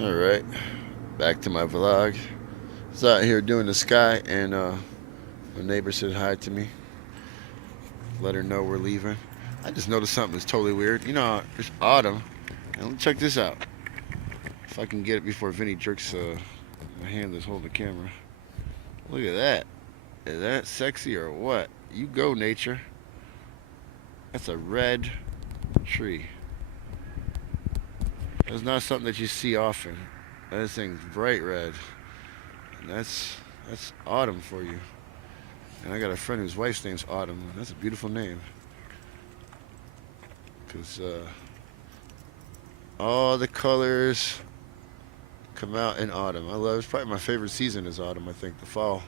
Alright, back to my vlog. I was out here doing the sky and my neighbor said hi to me. Let her know we're leaving. I just noticed something that's totally weird. You know, it's autumn. And check this out. If I can get it before Vinny jerks my hand that's holding the camera. Look at that. Is that sexy or what? You go, nature. That's a red tree. That's not something that you see often. That thing's bright red. And that's autumn for you. And I got a friend whose wife's name's Autumn. That's a beautiful name. Because all the colors come out in autumn. It's probably my favorite season is autumn, I think, the fall.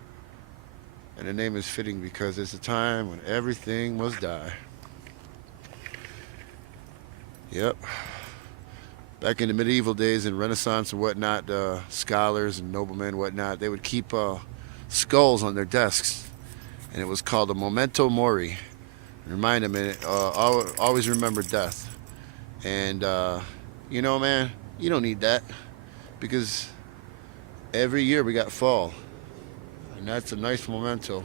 And the name is fitting because it's a time when everything must die. Yep. Back in the medieval days and Renaissance and whatnot, scholars and noblemen and whatnot, they would keep skulls on their desks. And it was called a memento mori. Remind them, and always remember death. And, you know, man, you don't need that. Because every year we got fall. And that's a nice memento.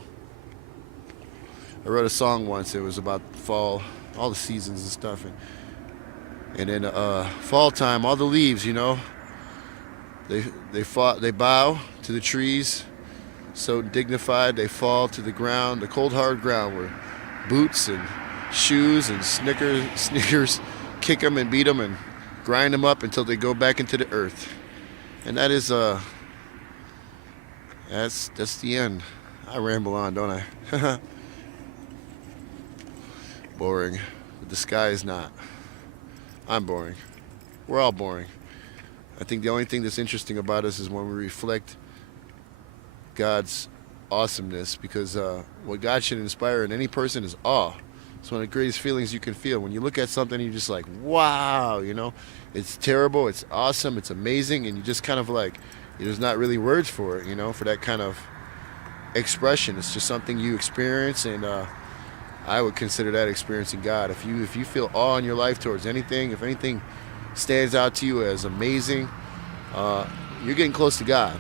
I wrote a song once. It was about fall, all the seasons and stuff. And in fall time, all the leaves, you know, they bow to the trees, so dignified. They fall to the ground, the cold hard ground, where boots and shoes and sneakers kick them and beat them and grind them up until they go back into the earth. And that is that's the end. I ramble on, don't I? Boring. But the sky is not. I'm boring. We're all boring. I think the only thing that's interesting about us is when we reflect God's awesomeness, because what God should inspire in any person is awe. It's one of the greatest feelings you can feel. When you look at something, you're just like, wow, you know? It's terrible, it's awesome, it's amazing, and you just kind of like, there's not really words for it, you know, for that kind of expression. It's just something you experience, and I would consider that experiencing God. If you feel awe in your life towards anything, if anything stands out to you as amazing, you're getting close to God.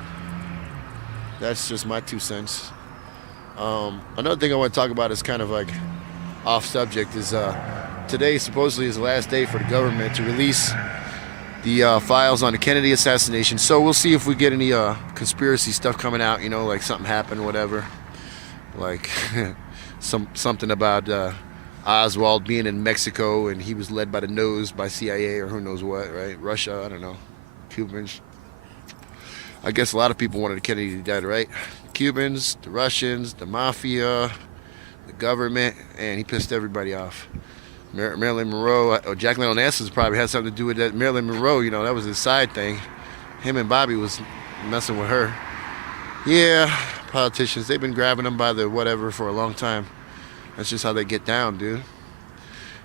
That's just my 2 cents. Another thing I want to talk about is kind of like off subject is today supposedly is the last day for the government to release the files on the Kennedy assassination. So we'll see if we get any conspiracy stuff coming out, you know, like something happened, whatever. Like something about Oswald being in Mexico and he was led by the nose by CIA or who knows what, right? Russia, I don't know. Cubans. I guess a lot of people wanted Kennedy dead, right? The Cubans, the Russians, the mafia, the government, and he pissed everybody off. Marilyn Monroe, Jacqueline Onassis probably had something to do with that. Marilyn Monroe, you know, that was his side thing. Him and Bobby was messing with her. Yeah, politicians, they've been grabbing them by the whatever for a long time. That's just how they get down, dude.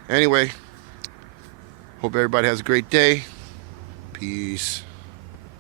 Anyway, hope everybody has a great day. Peace.